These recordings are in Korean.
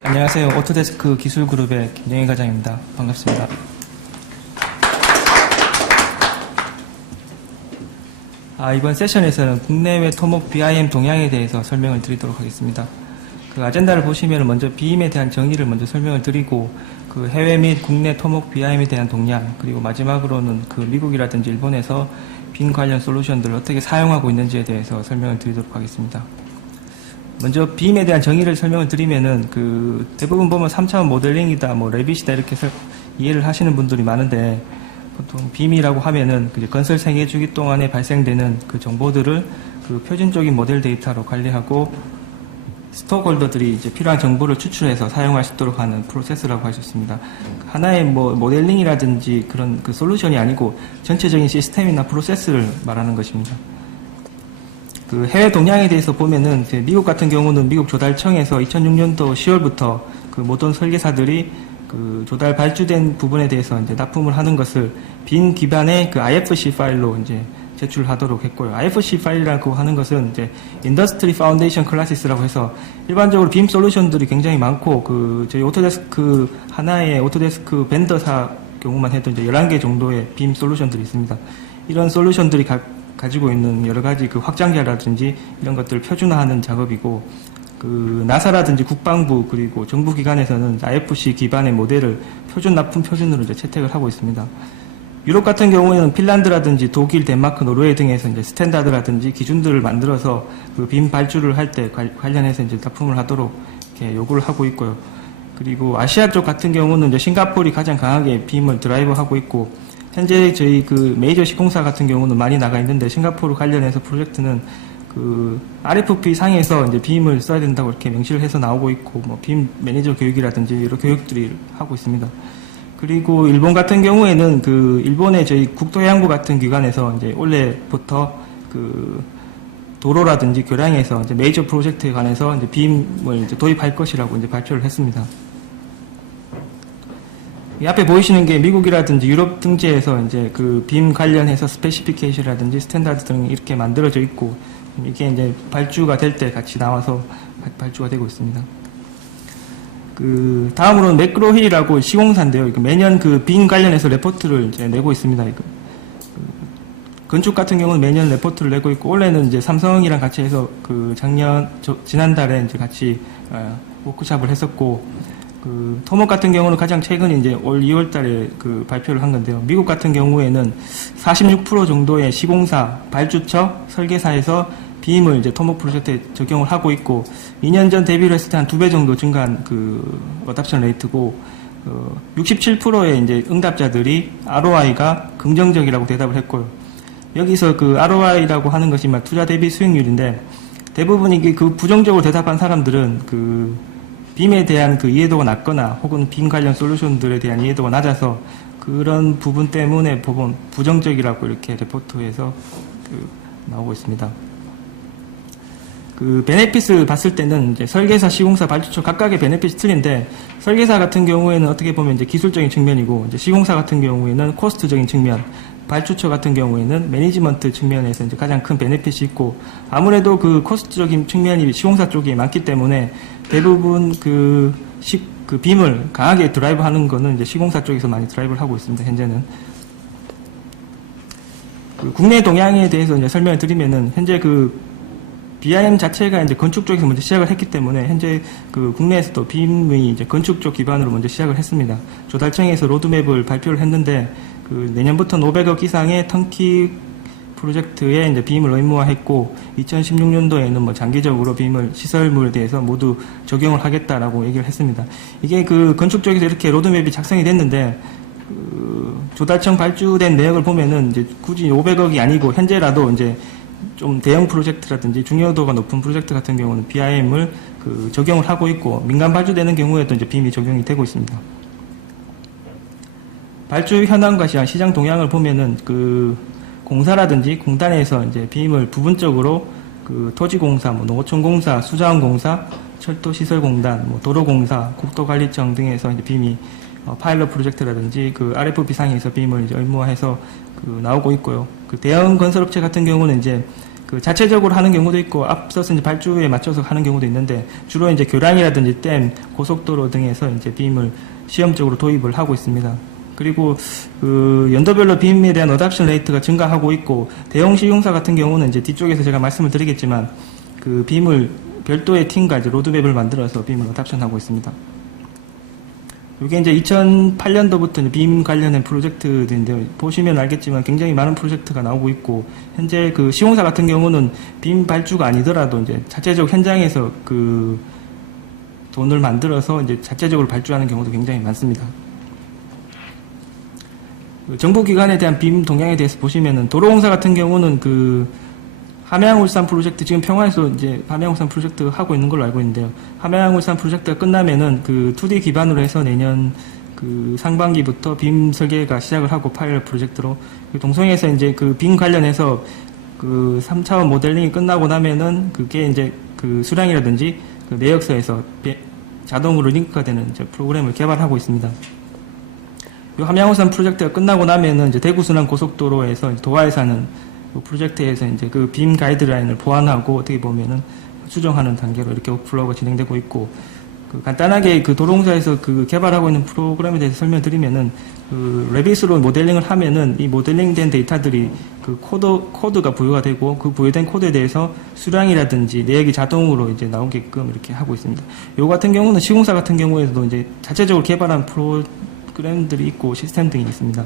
안녕하세요. 오토데스크 기술그룹의 김영희 과장입니다. 반갑습니다. 이번 세션에서는 국내외 토목 BIM 동향에 대해서 설명을 드리도록 하겠습니다. 그 아젠다를 보시면 먼저 BIM에 대한 정의를 먼저 설명을 드리고, 그 해외 및 국내 토목 BIM에 대한 동향, 그리고 마지막으로는 그 미국이라든지 일본에서 BIM 관련 솔루션들을 어떻게 사용하고 있는지에 대해서 설명을 드리도록 하겠습니다. 먼저 BIM에 대한 정의를 설명을 드리면은 그 대부분 보면 3차원 모델링이다, 뭐 레빗이다 이렇게 해서 이해를 하시는 분들이 많은데, 보통 BIM이라고 하면은 그 건설 생애 주기 동안에 발생되는 그 정보들을 그 표준적인 모델 데이터로 관리하고 스톡홀더들이 이제 필요한 정보를 추출해서 사용할 수 있도록 하는 프로세스라고 할 수 있습니다. 하나의 뭐 모델링이라든지 그런 그 솔루션이 아니고 전체적인 시스템이나 프로세스를 말하는 것입니다. 그 해외 동향에 대해서 보면은 미국 같은 경우는 미국 조달청에서 2006년도 10월부터 그 모든 설계사들이 그 조달 발주된 부분에 대해서 이제 납품을 하는 것을 빈 기반의 그 IFC 파일로 이제 제출하도록 했고요. IFC 파일이라고 하는 것은 이제 Industry Foundation Classes라고 해서 일반적으로 빔 솔루션들이 굉장히 많고, 그 저희 오토데스크 하나의 오토데스크 벤더사 경우만 해도 이제 11개 정도의 빔 솔루션들이 있습니다. 이런 솔루션들이 가지고 있는 여러 가지 그 확장자라든지 이런 것들을 표준화하는 작업이고, 그 나사라든지 국방부 그리고 정부 기관에서는 IFC 기반의 모델을 표준 납품 표준으로 이제 채택을 하고 있습니다. 유럽 같은 경우에는 핀란드라든지 독일, 덴마크, 노르웨이 등에서 이제 스탠다드라든지 기준들을 만들어서 그 빔 발주를 할 때 관련해서 이제 납품을 하도록 이렇게 요구를 하고 있고요. 그리고 아시아 쪽 같은 경우는 이제 싱가포르이 가장 강하게 빔을 드라이브하고 있고, 현재 저희 그 메이저 시공사 같은 경우는 많이 나가 있는데, 싱가포르 관련해서 프로젝트는 그 RFP 상에서 이제 빔을 써야 된다고 이렇게 명시를 해서 나오고 있고, 뭐 빔 매니저 교육이라든지 여러 교육들이 하고 있습니다. 그리고 일본 같은 경우에는 그 일본의 저희 국토해양부 같은 기관에서 이제 올해부터 그 도로라든지 교량에서 이제 메이저 프로젝트에 관해서 이제 빔을 이제 도입할 것이라고 이제 발표를 했습니다. 이 앞에 보이시는 게 미국이라든지 유럽 등지에서 이제 그 빔 관련해서 스페시피케이션이라든지 스탠다드 등 이렇게 만들어져 있고, 이게 이제 발주가 될 때 같이 나와서 발주가 되고 있습니다. 그 다음으로는 매크로힐이라고 시공사인데요. 매년 그 빔 관련해서 레포트를 이제 내고 있습니다. 건축 같은 경우는 매년 레포트를 내고 있고, 올해는 이제 삼성이랑 같이 해서 그 지난달에 이제 같이 워크숍을 했었고, 그 토목 같은 경우는 가장 최근 이제 올 2월 달에 그 발표를 한 건데요. 미국 같은 경우에는 46% 정도의 시공사, 발주처, 설계사에서 빔을 이제 토목 프로젝트에 적용을 하고 있고, 2년 전 대비를 했을 때 한 2배 정도 증가한 그 어답션 레이트고, 67%의 이제 응답자들이 ROI가 긍정적이라고 대답을 했고요. 여기서 그 ROI라고 하는 것이 투자 대비 수익률인데, 대부분 이게 그 부정적으로 대답한 사람들은 그 빔에 대한 그 이해도가 낮거나 혹은 빔 관련 솔루션들에 대한 이해도가 낮아서 그런 부분 때문에 보면 부정적이라고 이렇게 레포트에서 나오고 있습니다. 그 베네핏을 봤을 때는 이제 설계사, 시공사, 발주처 각각의 베네핏이 틀린데, 설계사 같은 경우에는 어떻게 보면 이제 기술적인 측면이고, 이제 시공사 같은 경우에는 코스트적인 측면, 발주처 같은 경우에는 매니지먼트 측면에서 이제 가장 큰 베네핏이 있고, 아무래도 그 코스트적인 측면이 시공사 쪽에 많기 때문에 대부분 그 빔을 강하게 드라이브 하는 거는 이제 시공사 쪽에서 많이 드라이브를 하고 있습니다. 현재는. 그 국내 동향에 대해서 이제 설명을 드리면은, 현재 그 BIM 자체가 이제 건축 쪽에서 먼저 시작을 했기 때문에, 현재 그 국내에서도 빔이 이제 건축 쪽 기반으로 먼저 시작을 했습니다. 조달청에서 로드맵을 발표를 했는데, 그 내년부터 500억 이상의 턴키 프로젝트에 이제 빔을 의무화했고, 2016년도에는 뭐 장기적으로 빔을 시설물에 대해서 모두 적용을 하겠다라고 얘기를 했습니다. 이게 그 건축 쪽에서 이렇게 로드맵이 작성이 됐는데, 그 조달청 발주된 내역을 보면은 이제 굳이 500억이 아니고 현재라도 이제 좀 대형 프로젝트라든지 중요도가 높은 프로젝트 같은 경우는 BIM을 그 적용을 하고 있고, 민간 발주되는 경우에도 이제 빔이 적용이 되고 있습니다. 발주 현황과 시장 동향을 보면은 그 공사라든지 공단에서 이제 빔을 부분적으로 그 토지공사, 뭐 농어촌공사, 수자원공사, 철도시설공단, 뭐 도로공사, 국토관리청 등에서 이제 빔이 파일럿 프로젝트라든지 그 RFP 상에서 빔을 이제 의무화해서 그 나오고 있고요. 그 대형 건설업체 같은 경우는 이제 그 자체적으로 하는 경우도 있고 앞서서 이제 발주에 맞춰서 하는 경우도 있는데 주로 이제 교량이라든지 댐, 고속도로 등에서 이제 빔을 시험적으로 도입을 하고 있습니다. 그리고 그 연도별로 빔에 대한 어답션 레이트가 증가하고 있고 대형 시공사 같은 경우는 이제 뒤쪽에서 제가 말씀을 드리겠지만 그 빔을 별도의 팀과 이제 로드맵을 만들어서 빔을 어답션하고 있습니다. 이게 이제 2008년도부터 빔 관련된 프로젝트인데요. 보시면 알겠지만 굉장히 많은 프로젝트가 나오고 있고, 현재 그 시공사 같은 경우는 빔 발주가 아니더라도 이제 자체적으로 현장에서 그 돈을 만들어서 이제 자체적으로 발주하는 경우도 굉장히 많습니다. 그 정부기관에 대한 빔 동향에 대해서 보시면은 도로공사 같은 경우는 그 함양울산 프로젝트, 지금 평화에서 이제 함양울산 프로젝트 하고 있는 걸로 알고 있는데요. 함양울산 프로젝트가 끝나면은 그 2D 기반으로 해서 내년 그 상반기부터 빔 설계가 시작을 하고 파일럿 프로젝트로, 그 동성에서 이제 그 빔 관련해서 그 3차원 모델링이 끝나고 나면은 그게 이제 그 수량이라든지 그 내역서에서 자동으로 링크가 되는 이제 프로그램을 개발하고 있습니다. 이 함양울산 프로젝트가 끝나고 나면은 이제 대구 순환 고속도로에서 도화에서 하는 그 프로젝트에서 이제 그 빔 가이드라인을 보완하고 어떻게 보면은 수정하는 단계로 이렇게 워크플로우가 진행되고 있고, 그 간단하게 그 도로공사에서 그 개발하고 있는 프로그램에 대해서 설명드리면은 그 레빗으로 모델링을 하면은 이 모델링된 데이터들이 그 코드가 부여가 되고 그 부여된 코드에 대해서 수량이라든지 내역이 자동으로 이제 나오게끔 이렇게 하고 있습니다. 요 같은 경우는 시공사 같은 경우에도 이제 자체적으로 개발한 프로그램들이 있고 시스템 등이 있습니다.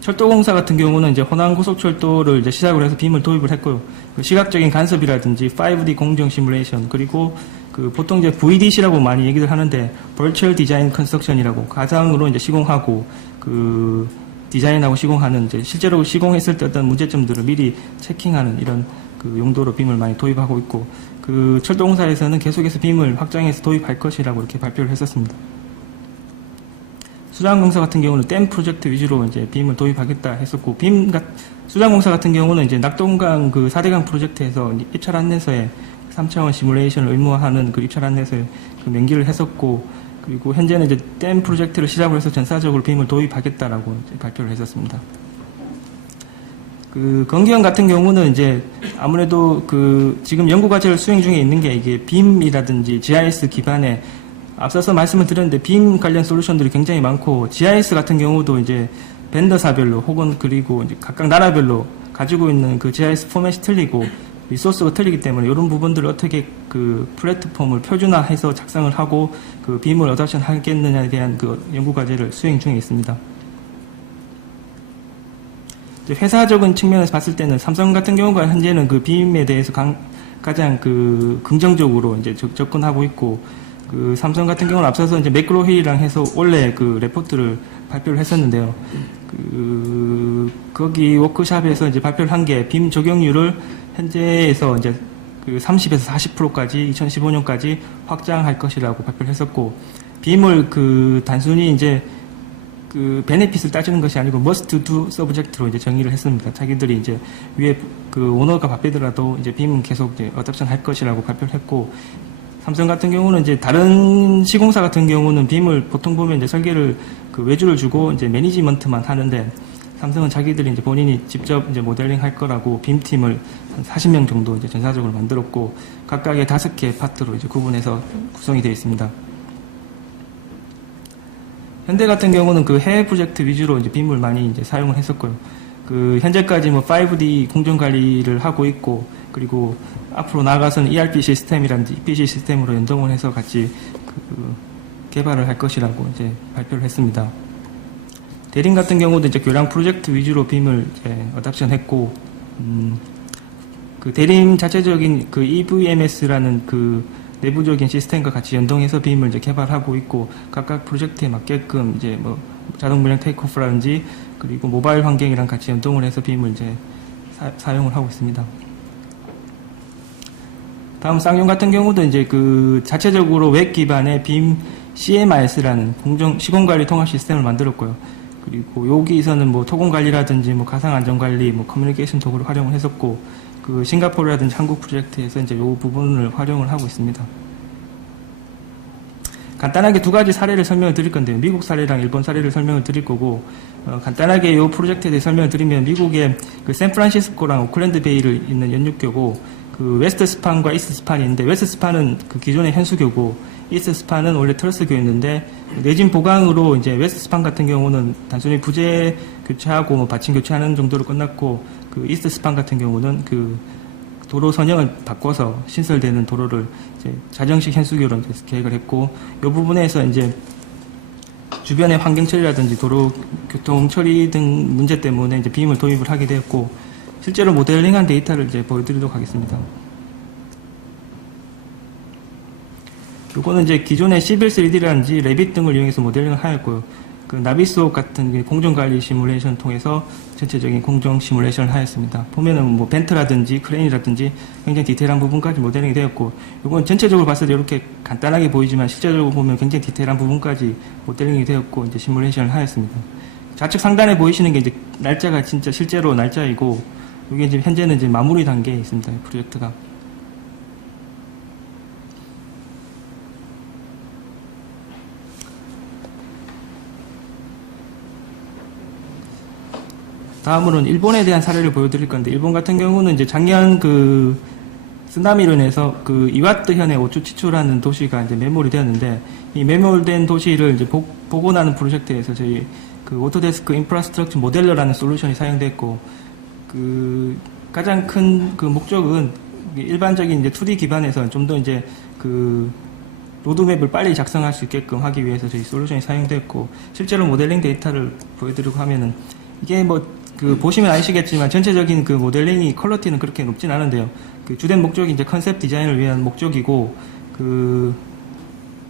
철도공사 같은 경우는 이제 호남고속철도를 이제 시작으로 해서 빔을 도입을 했고요. 그 시각적인 간섭이라든지 5D 공정 시뮬레이션, 그리고 그 보통 이제 VDC라고 많이 얘기를 하는데 Virtual Design Construction이라고 가상으로 이제 시공하고 그 디자인하고 시공하는, 이제 실제로 시공했을 때 어떤 문제점들을 미리 체킹하는 이런 그 용도로 빔을 많이 도입하고 있고, 그 철도공사에서는 계속해서 빔을 확장해서 도입할 것이라고 이렇게 발표를 했었습니다. 수장공사 같은 경우는 댐 프로젝트 위주로 이제 빔을 도입하겠다 했었고, 수장공사 같은 경우는 이제 낙동강 그 4대강 프로젝트에서 입찰 안내서에 3차원 시뮬레이션을 의무화하는 그 입찰 안내서에 그 명기를 했었고, 그리고 현재는 이제 댐 프로젝트를 시작으로 해서 전사적으로 빔을 도입하겠다라고 이제 발표를 했었습니다. 그 건기현 같은 경우는 이제 아무래도 그 지금 연구과제를 수행 중에 있는 게 이게 빔이라든지 GIS 기반의, 앞서서 말씀을 드렸는데 빔 관련 솔루션들이 굉장히 많고, GIS 같은 경우도 이제 벤더사별로 혹은 그리고 이제 각각 나라별로 가지고 있는 그 GIS 포맷이 틀리고 리소스가 틀리기 때문에 이런 부분들을 어떻게 그 플랫폼을 표준화해서 작성을 하고 그 빔을 어답션 하겠느냐에 대한 그 연구 과제를 수행 중에 있습니다. 이제 회사적인 측면에서 봤을 때는 삼성 같은 경우가 현재는 그 빔에 대해서 가장 그 긍정적으로 이제 접근하고 있고, 그 삼성 같은 경우는 앞서서 이제 매크로힐이랑 해서 원래 그 레포트를 발표를 했었는데요. 거기 워크샵에서 이제 발표를 한 게 빔 적용률을 현재에서 이제 그 30에서 40%까지 2015년까지 확장할 것이라고 발표를 했었고, 빔을 그 단순히 이제 그 베네핏을 따지는 것이 아니고 must do subject로 이제 정의를 했습니다. 자기들이 이제 위에 그 오너가 바뀌더라도 이제 빔은 계속 이제 어답션 할 것이라고 발표를 했고, 삼성 같은 경우는 이제 다른 시공사 같은 경우는 빔을 보통 보면 이제 설계를 그 외주를 주고 이제 매니지먼트만 하는데, 삼성은 자기들이 이제 본인이 직접 이제 모델링 할 거라고 빔 팀을 한 40명 정도 이제 전사적으로 만들었고, 각각의 5개 파트로 이제 구분해서 구성이 되어 있습니다. 현대 같은 경우는 그 해외 프로젝트 위주로 이제 빔을 많이 이제 사용을 했었고요. 그 현재까지 뭐 5D 공정 관리를 하고 있고, 그리고 앞으로 나아가서는 ERP 시스템이라든지 EPC 시스템으로 연동을 해서 같이 그 개발을 할 것이라고 이제 발표를 했습니다. 대림 같은 경우도 이제 교량 프로젝트 위주로 빔을 이제 어답션 했고, 그 대림 자체적인 그 EVMS라는 그 내부적인 시스템과 같이 연동해서 빔을 이제 개발하고 있고, 각각 프로젝트에 맞게끔 이제 뭐 자동 물량 테이크오프라든지 그리고 모바일 환경이랑 같이 연동을 해서 빔을 이제 사용을 하고 있습니다. 다음 쌍용 같은 경우도 이제 그 자체적으로 웹 기반의 빔 CMIS라는 공정 시공관리 통합 시스템을 만들었고요. 그리고 여기서는 뭐 토공 관리라든지 뭐 가상 안전 관리, 뭐 커뮤니케이션 도구를 활용을 했었고, 그 싱가포르라든지 한국 프로젝트에서 이제 이 부분을 활용을 하고 있습니다. 간단하게 두 가지 사례를 설명을 드릴 건데요. 미국 사례랑 일본 사례를 설명을 드릴 거고, 간단하게 이 프로젝트에 대해 설명을 드리면 미국의 그 샌프란시스코랑 오클랜드 베이를 있는 연륙교고, 그 웨스트 스판과 이스트 스판이 있는데, 웨스트 스판은 그 기존의 현수교고, 이스트 스판은 원래 트러스교였는데, 내진 보강으로 이제 웨스트 스판 같은 경우는 단순히 부재 교체하고 뭐 받침 교체하는 정도로 끝났고, 그 이스트 스판 같은 경우는 그 도로 선형을 바꿔서 신설되는 도로를 이제 자정식 현수교로 이제 계획을 했고, 이 부분에서 이제 주변의 환경 처리라든지 도로 교통 처리 등 문제 때문에 이제 빔을 도입을 하게 되었고, 실제로 모델링한 데이터를 이제 보여드리도록 하겠습니다. 요거는 이제 기존의 시빌 3D라든지 레빗 등을 이용해서 모델링을 하였고요. 그 나비스옥 같은 공정관리 시뮬레이션을 통해서 전체적인 공정 시뮬레이션을 하였습니다. 보면은 뭐 벤트라든지 크레인이라든지 굉장히 디테일한 부분까지 모델링이 되었고, 이건 전체적으로 봤을 때 이렇게 간단하게 보이지만 실제적으로 보면 굉장히 디테일한 부분까지 모델링이 되었고 이제 시뮬레이션을 하였습니다. 좌측 상단에 보이시는 게 이제 날짜가 진짜 실제로 날짜이고, 이게 지금 현재는 이제 마무리 단계에 있습니다. 이 프로젝트가. 다음으로는 일본에 대한 사례를 보여드릴 건데, 일본 같은 경우는 이제 작년 그 쓰나미로 인해서 그 이와트현의 오츠치초라는 도시가 이제 매몰이 되었는데, 이 매몰된 도시를 이제 복원하는 프로젝트에서 저희 그 오토데스크 인프라스트럭처 모델러라는 솔루션이 사용됐고, 그 가장 큰 그 목적은 일반적인 이제 2D 기반에서 좀 더 이제 그 로드맵을 빨리 작성할 수 있게끔 하기 위해서 저희 솔루션이 사용됐고, 실제로 모델링 데이터를 보여드리고 하면은 이게 뭐 그 보시면 아시겠지만 전체적인 그 모델링이 퀄리티는 그렇게 높진 않은데요. 그 주된 목적이 이제 컨셉 디자인을 위한 목적이고, 그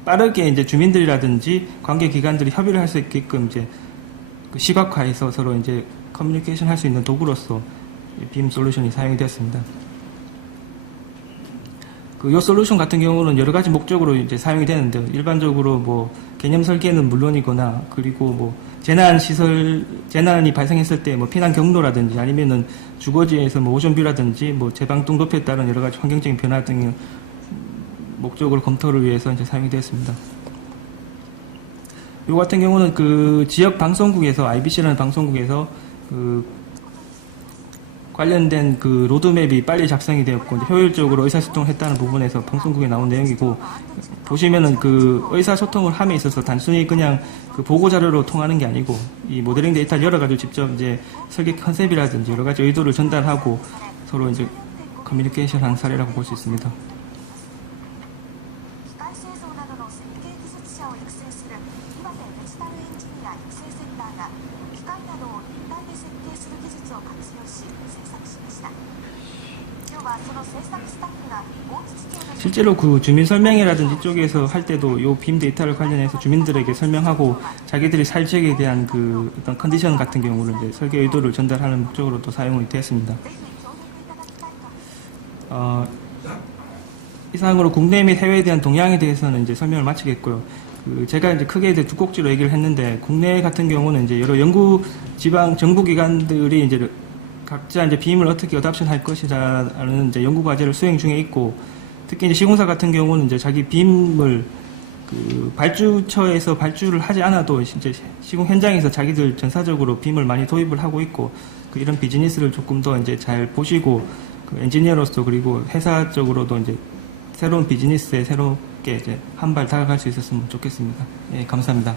빠르게 이제 주민들이라든지 관계 기관들이 협의를 할 수 있게끔 이제 그 시각화해서 서로 이제 커뮤니케이션 할 수 있는 도구로서 빔 솔루션이 사용이 되었습니다. 이 솔루션 같은 경우는 여러 가지 목적으로 이제 사용이 되는데요. 일반적으로 뭐 개념 설계는 물론이거나, 그리고 뭐 재난이 발생했을 때 뭐 피난 경로라든지, 아니면은 주거지에서 뭐 오션뷰라든지 뭐 재방동 도표에 따른 여러 가지 환경적인 변화 등의 목적으로 검토를 위해서 이제 사용이 되었습니다. 이 같은 경우는 그 지역 방송국에서, IBC라는 방송국에서 그 관련된 그 로드맵이 빨리 작성이 되었고, 효율적으로 의사소통을 했다는 부분에서 방송국에 나온 내용이고, 보시면은 그 의사소통을 함에 있어서 단순히 그냥 그 보고자료로 통하는 게 아니고, 이 모델링 데이터를 열어가지고 직접 이제 설계 컨셉이라든지 여러 가지 의도를 전달하고 서로 이제 커뮤니케이션 하는 사례라고 볼 수 있습니다. 실제로 그 주민 설명회라든지 이쪽에서 할 때도 요 빔 데이터를 관련해서 주민들에게 설명하고 자기들이 살 지역에 대한 그 어떤 컨디션 같은 경우를 이제 설계 의도를 전달하는 목적으로 또 사용이 되었습니다. 이상으로 국내 및 해외에 대한 동향에 대해서는 이제 설명을 마치겠고요. 제가 이제 크게 이제 두 꼭지로 얘기를 했는데, 국내 같은 경우는 이제 여러 연구 지방 정부 기관들이 이제 각자 이제 빔을 어떻게 어답션 할 것이라는 이제 연구 과제를 수행 중에 있고, 특히 이제 시공사 같은 경우는 이제 자기 빔을 그 발주처에서 발주를 하지 않아도 이제 시공 현장에서 자기들 전사적으로 빔을 많이 도입을 하고 있고, 그 이런 비즈니스를 조금 더 이제 잘 보시고, 그 엔지니어로서 그리고 회사적으로도 이제 새로운 비즈니스에 새롭게 이제 한 발 다가갈 수 있었으면 좋겠습니다. 예, 감사합니다.